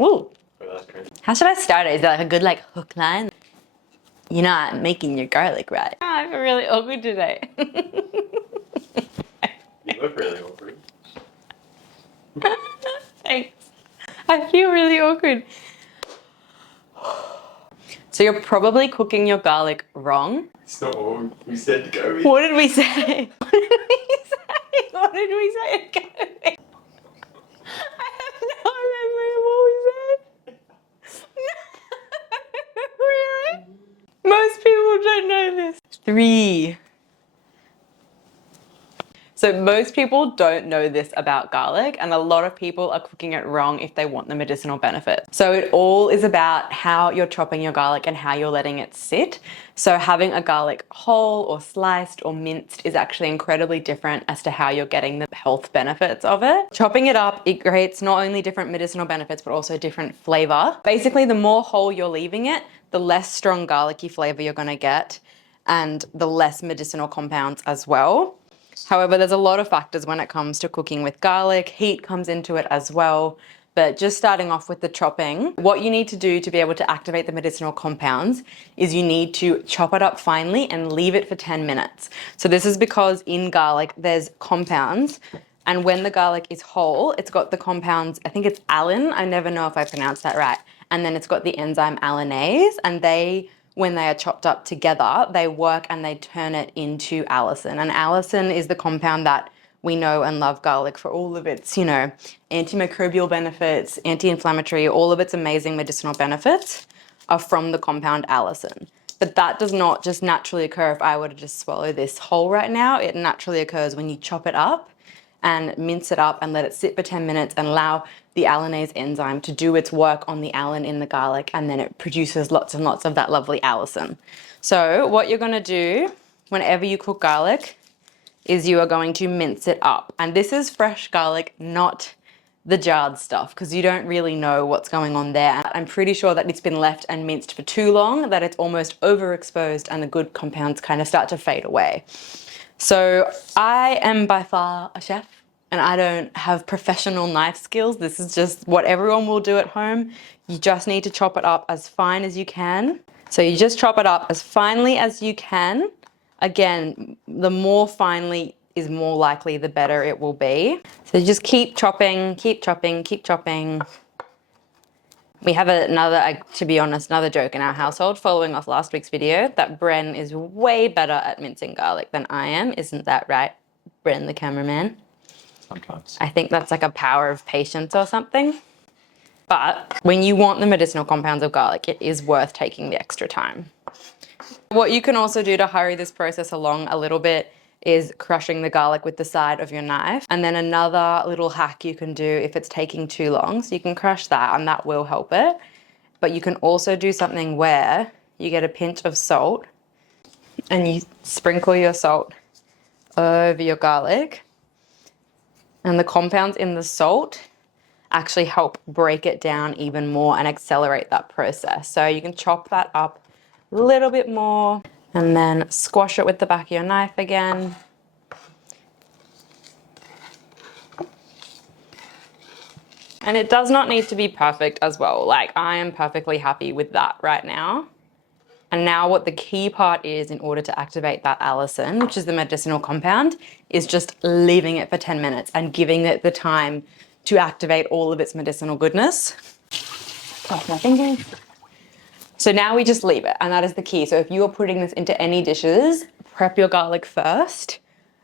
Ooh. Oh, that's crazy. How should I start it? Is there like a good like hook line? You're not making your garlic right. Oh, I feel really awkward today. You look really awkward. Thanks. I feel really awkward. So you're probably cooking your garlic wrong. It's not what we said to go with. What did we say? What did we say? What did we say to go with? I have no memory of what we said. Really? Most people don't know this. 3. So most people don't know this about garlic, and a lot of people are cooking it wrong if they want the medicinal benefit. So it all is about how you're chopping your garlic and how you're letting it sit. So having a garlic whole or sliced or minced is actually incredibly different as to how you're getting the health benefits of it. Chopping it up, it creates not only different medicinal benefits, but also different flavor. Basically, the more whole you're leaving it, the less strong garlicky flavor you're gonna get and the less medicinal compounds as well. However, there's a lot of factors when it comes to cooking with garlic. Heat comes into it as well. But just starting off with the chopping, what you need to do to be able to activate the medicinal compounds is you need to chop it up finely and leave it for 10 minutes. So this is because in garlic, there's compounds. And when the garlic is whole, it's got the compounds, I think it's allicin. I never know if I pronounced that right. And then it's got the enzyme allicin, and when they are chopped up together, they work and they turn it into allicin. And allicin is the compound that we know and love garlic for all of its, antimicrobial benefits, anti-inflammatory, all of its amazing medicinal benefits are from the compound allicin. But that does not just naturally occur if I were to just swallow this whole right now. It naturally occurs when you chop it up and mince it up and let it sit for 10 minutes and allow the allicin enzyme to do its work on the allicin in the garlic, and then it produces lots and lots of that lovely allicin. So what you're gonna do whenever you cook garlic is you are going to mince it up. And this is fresh garlic, not the jarred stuff, because you don't really know what's going on there. I'm pretty sure that it's been left and minced for too long, that it's almost overexposed and the good compounds kind of start to fade away. So I am by far a chef and I don't have professional knife skills. This is just what everyone will do at home. You just need to chop it up as fine as you can. So you just chop it up as finely as you can. Again, the more finely is more likely, the better it will be. So you just keep chopping, keep chopping, keep chopping. We have to be honest, another joke in our household following off last week's video that Bren is way better at mincing garlic than I am. Isn't that right, Bren, the cameraman? Sometimes. I think that's like a power of patience or something. But when you want the medicinal compounds of garlic, it is worth taking the extra time. What you can also do to hurry this process along a little bit is crushing the garlic with the side of your knife. And then another little hack you can do if it's taking too long, so you can crush that and that will help it. But you can also do something where you get a pinch of salt and you sprinkle your salt over your garlic. And the compounds in the salt actually help break it down even more and accelerate that process. So you can chop that up a little bit more and then squash it with the back of your knife again. And it does not need to be perfect as well. Like, I am perfectly happy with that right now. And now what the key part is in order to activate that allicin, which is the medicinal compound, is just leaving it for 10 minutes and giving it the time to activate all of its medicinal goodness. Cross my fingers. So now we just leave it, and that is the key. So if you are putting this into any dishes, prep your garlic first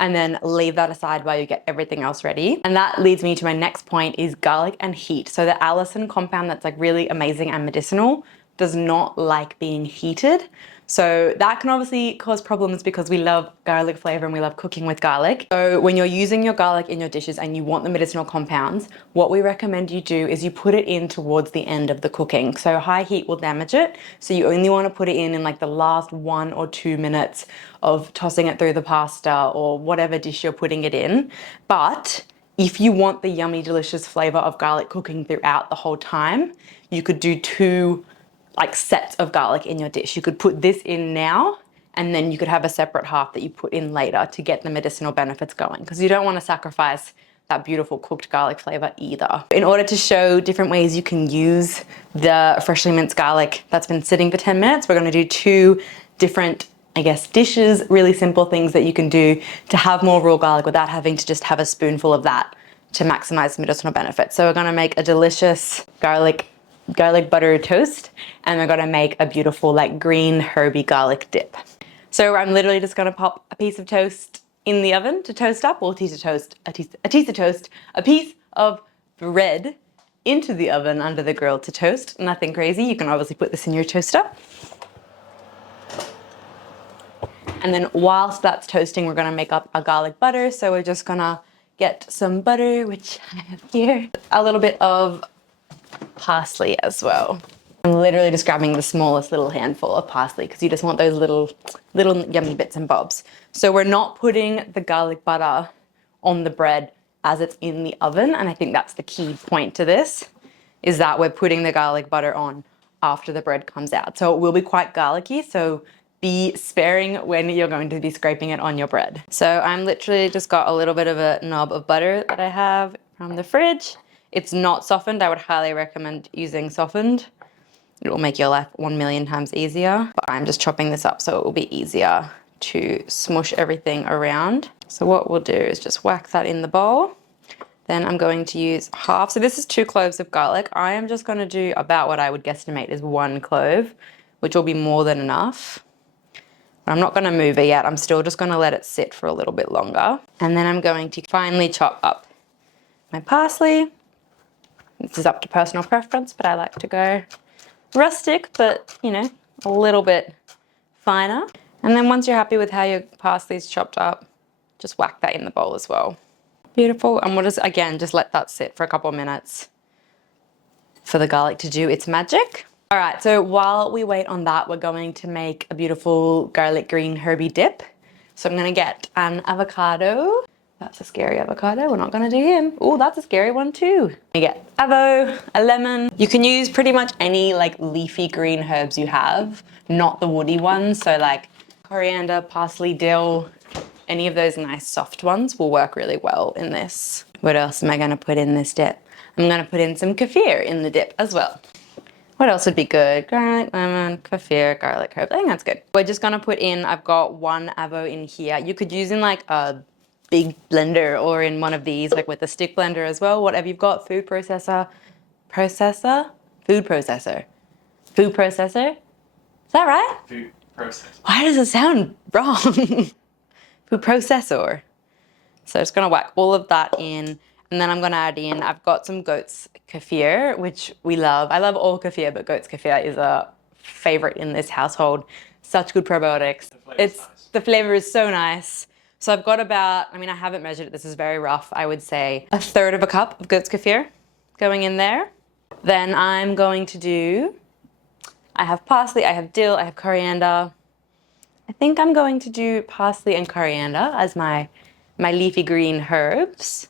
and then leave that aside while you get everything else ready. And that leads me to my next point is garlic and heat. So the allicin compound that's like really amazing and medicinal does not like being heated. So that can obviously cause problems because we love garlic flavor and we love cooking with garlic. So when you're using your garlic in your dishes and you want the medicinal compounds, what we recommend you do is you put it in towards the end of the cooking. So high heat will damage it. So you only want to put it in like the last 1 or 2 minutes of tossing it through the pasta or whatever dish you're putting it in. But if you want the yummy, delicious flavor of garlic cooking throughout the whole time, you could do 2 sets of garlic in your dish. You could put this in now and then you could have a separate half that you put in later to get the medicinal benefits going, because you don't want to sacrifice that beautiful cooked garlic flavor either. In order to show different ways you can use the freshly minced garlic that's been sitting for 10 minutes, we're gonna do 2 different, I guess, dishes, really simple things that you can do to have more raw garlic without having to just have a spoonful of that to maximize the medicinal benefits. So we're gonna make a delicious garlic butter toast, and we're gonna make a beautiful like green herby garlic dip. So I'm literally just gonna pop a piece of toast in the oven to toast up, or a piece of bread into the oven under the grill to toast. Nothing crazy. You can obviously put this in your toaster. And then whilst that's toasting, we're gonna make up a garlic butter. So we're just gonna get some butter, which I have here. A little bit of parsley as well. I'm literally just grabbing the smallest little handful of parsley because you just want those little yummy bits and bobs. So we're not putting the garlic butter on the bread as it's in the oven, and I think that's the key point to this, is that we're putting the garlic butter on after the bread comes out. So it will be quite garlicky, so be sparing when you're going to be scraping it on your bread. So I'm literally just got a little bit of a knob of butter that I have from the fridge. It's not softened. I would highly recommend using softened. It will make your life 1,000,000 times easier. But I'm just chopping this up so it will be easier to smush everything around. So what we'll do is just whack that in the bowl. Then I'm going to use half. So this is 2 cloves of garlic. I am just going to do about what I would guesstimate is 1 clove, which will be more than enough. But I'm not going to move it yet. I'm still just going to let it sit for a little bit longer. And then I'm going to finely chop up my parsley. This is up to personal preference, but I like to go rustic, but you know, a little bit finer. And then once you're happy with how your parsley's chopped up, just whack that in the bowl as well. Beautiful. And we'll just, again, just let that sit for a couple of minutes for the garlic to do its magic. All right, so while we wait on that, we're going to make a beautiful garlic green herby dip. So I'm gonna get an avocado. That's a scary avocado. We're not gonna do him. Oh, that's a scary one too. You get avo, a lemon. You can use pretty much any like leafy green herbs you have, not the woody ones. So like coriander, parsley, dill, any of those nice soft ones will work really well in this. What else am I gonna put in this dip? I'm gonna put in some kaffir in the dip as well. What else would be good? Garlic, lemon, kaffir, garlic herb. I think that's good. We're just gonna put in, I've got 1 avo in here. You could use in like a big blender or in one of these, like with a stick blender as well. Whatever you've got, food processor. Is that right? Food processor. Why does it sound wrong? Food processor. So just gonna whack all of that in, and then I'm gonna add in, I've got some goat's kaffir, which we love. I love all kaffir, but goat's kaffir is a favorite in this household. Such good probiotics. The flavor is so nice. So I've got about, I mean, I haven't measured it. This is very rough. I would say 1/3 of a cup of goat's kaffir going in there. Then I'm going to do, I have parsley, I have dill, I have coriander. I think I'm going to do parsley and coriander as my leafy green herbs.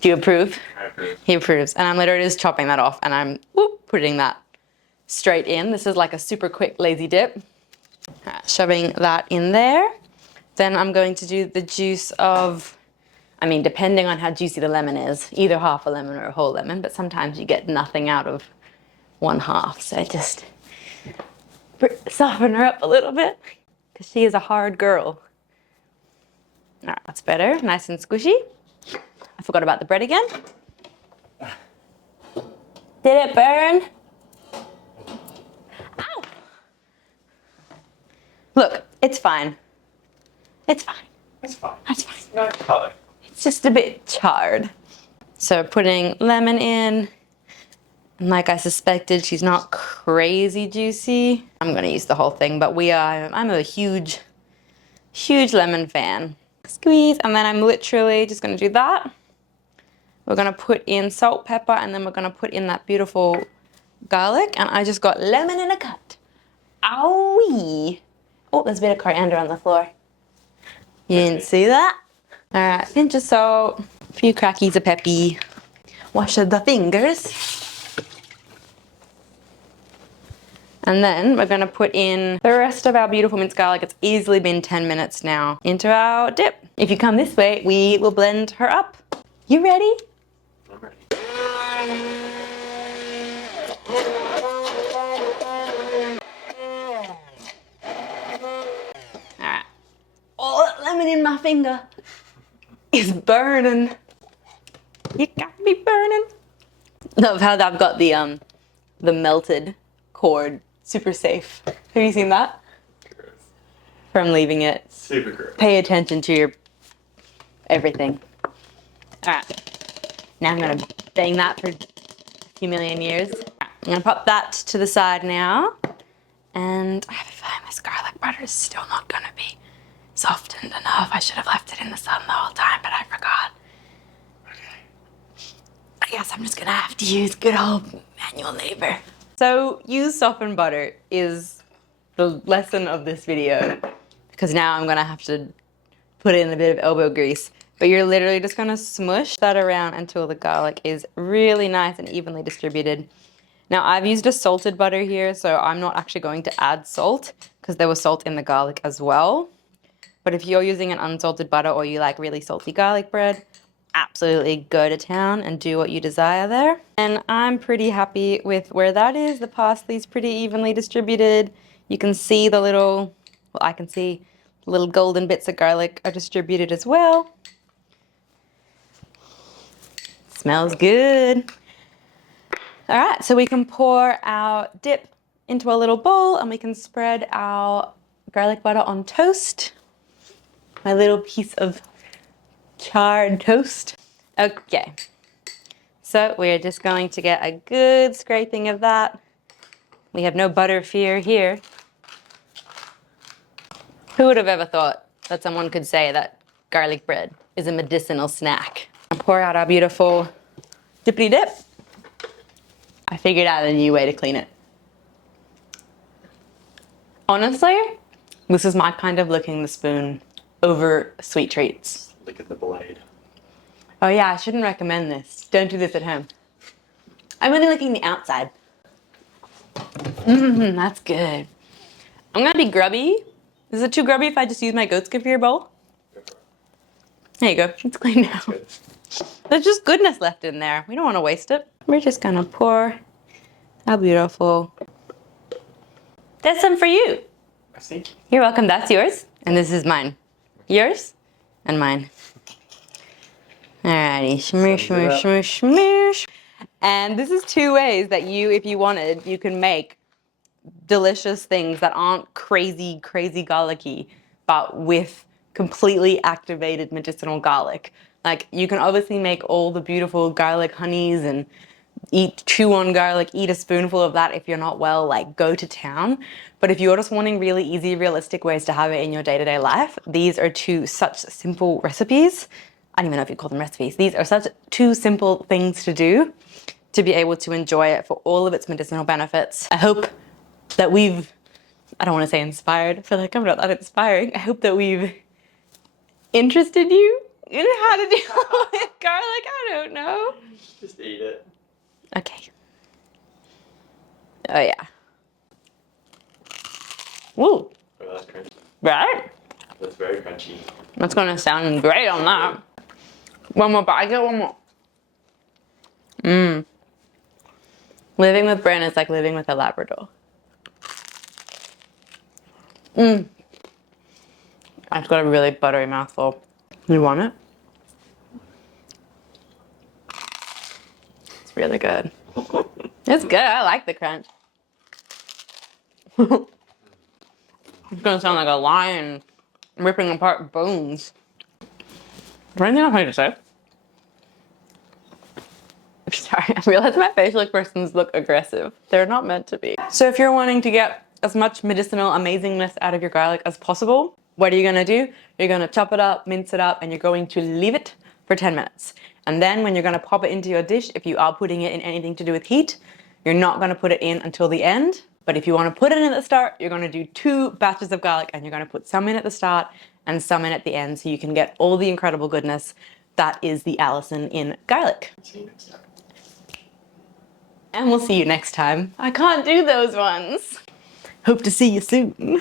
Do you approve? I approve. He approves. And I'm literally just chopping that off and I'm putting that straight in. This is like a super quick, lazy dip. Shoving that in there. Then I'm going to do the juice of, I mean, depending on how juicy the lemon is, either half a lemon or a whole lemon, but sometimes you get nothing out of 1/2. So just soften her up a little bit because she is a hard girl. All right, that's better, nice and squishy. I forgot about the bread again. Did it burn? Ow! Look, it's fine. It's fine. That's fine. That's fine. No color. It's just a bit charred. So putting lemon in, and like I suspected, she's not crazy juicy. I'm gonna use the whole thing, but I'm a huge lemon fan. Squeeze, and then I'm literally just gonna do that. We're gonna put in salt, pepper, and then we're gonna put in that beautiful garlic, and I just got lemon in a cut. Owie! Oh, there's a bit of coriander on the floor. You didn't see that? All right, pinch of salt, a few crackies of peppy. Wash the fingers. And then we're gonna put in the rest of our beautiful minced garlic. It's easily been 10 minutes now into our dip. If you come this way, we will blend her up. You ready? I'm ready. Alright. Oh, that lemon in my finger is burning. You got me burning. Love how I've got the melted cord super safe. Have you seen that? Gross. From leaving it. Super gross. Pay attention to your everything. Alright. Now I'm gonna bang that for a few million years. I'm gonna pop that to the side now. And I have a feeling this garlic butter is still not gonna be softened enough. I should have left it in the sun the whole time, but I forgot. I guess I'm just gonna have to use good old manual labor. So use softened butter is the lesson of this video, because now I'm gonna have to put in a bit of elbow grease. But you're literally just gonna smush that around until the garlic is really nice and evenly distributed. Now I've used a salted butter here, so I'm not actually going to add salt because there was salt in the garlic as well. But if you're using an unsalted butter or you like really salty garlic bread, absolutely go to town and do what you desire there. And I'm pretty happy with where that is. The parsley's pretty evenly distributed. You can see the little, well, I can see the little golden bits of garlic are distributed as well. Smells good. All right, so we can pour our dip into a little bowl and we can spread our garlic butter on toast. My little piece of charred toast. Okay, so we're just going to get a good scraping of that. We have no butter fear here. Who would have ever thought that someone could say that garlic bread is a medicinal snack? Pour out our beautiful dippity dip. I figured out a new way to clean it. Honestly, this is my kind of licking the spoon over sweet treats. Look at the blade. Oh yeah, I shouldn't recommend this. Don't do this at home. I'm only licking the outside. That's good. I'm gonna be grubby. Is it too grubby if I just use my goat skin bowl? Go for it. There you go, it's clean now. Good. There's just goodness left in there. We don't want to waste it. We're just gonna pour our beautiful. There's some for you. I see. You're welcome, that's yours. And this is mine. Yours and mine. Alrighty, smoosh, smoosh, smoosh, smoosh. And this is two ways that you, if you wanted, you can make delicious things that aren't crazy, crazy garlicky, but with completely activated medicinal garlic. Like, you can obviously make all the beautiful garlic honeys and chew on garlic, eat a spoonful of that if you're not well, like go to town. But if you're just wanting really easy, realistic ways to have it in your day-to-day life, these are two such simple recipes. I don't even know if you call them recipes. These are such two simple things to do to be able to enjoy it for all of its medicinal benefits. I hope that we've, I don't want to say inspired, I feel like I'm not that inspiring. I hope that we've interested you in how to deal with garlic. I don't know. Just eat it. Okay. Oh yeah. Woo. Oh, that's crunchy. Right? That's very crunchy. That's gonna sound great on that. One more bite. I get one more. Mmm. Living with Bran is like living with a Labrador. Mmm. I've got a really buttery mouthful. You want it? It's really good. It's good. I like the crunch. It's gonna sound like a lion ripping apart bones. Is there anything else I need to say? I'm sorry, I realize my facial expressions look aggressive. They're not meant to be. So if you're wanting to get as much medicinal amazingness out of your garlic as possible, what are you gonna do? You're gonna chop it up, mince it up, and you're going to leave it for 10 minutes. And then when you're gonna pop it into your dish, if you are putting it in anything to do with heat, you're not gonna put it in until the end. But if you wanna put it in at the start, you're gonna do 2 batches of garlic and you're gonna put some in at the start and some in at the end so you can get all the incredible goodness that is the allicin in garlic. See you next time. And we'll see you next time. I can't do those ones. Hope to see you soon.